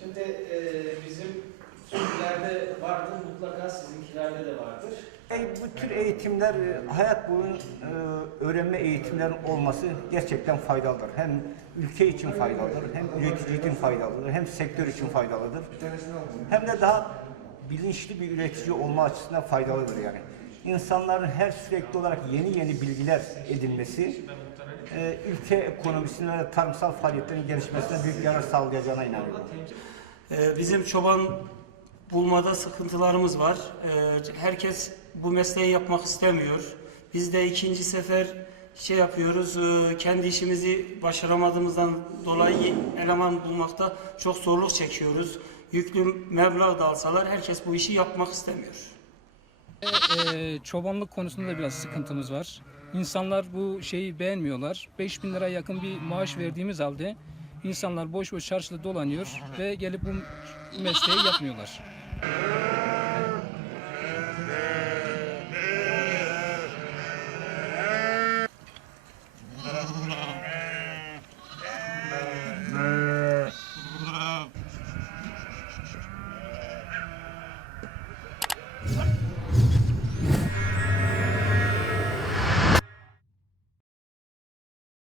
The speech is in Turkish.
Şimdi e, bizim Türklerde vardır, mutlaka sizinkilerde de vardır. E, bu tür eğitimler e, hayat boyu e, öğrenme eğitimlerin olması gerçekten faydalıdır. Hem ülke için faydalıdır, hem üretici için faydalıdır, hem sektör için faydalıdır. Hem de daha bilinçli bir üretici olma açısından faydalıdır yani. İnsanların her sürekli olarak yeni yeni bilgiler edinmesi e, ülke ekonomisine ve tarımsal faaliyetlerin gelişmesine büyük yarar sağlayacağına inanıyorum. Ee, Bizim çoban bulmada sıkıntılarımız var. Ee, Herkes bu mesleği yapmak istemiyor. Biz de ikinci sefer şey yapıyoruz, e, kendi işimizi başaramadığımızdan dolayı eleman bulmakta çok zorluk çekiyoruz. Yüklü meblağ da alsalar herkes bu işi yapmak istemiyor. Ee, çobanlık konusunda da biraz sıkıntımız var. İnsanlar bu şeyi beğenmiyorlar. 5000 lira yakın bir maaş verdiğimiz halde insanlar boş boş çarşıda dolanıyor ve gelip bu mesleği yapmıyorlar.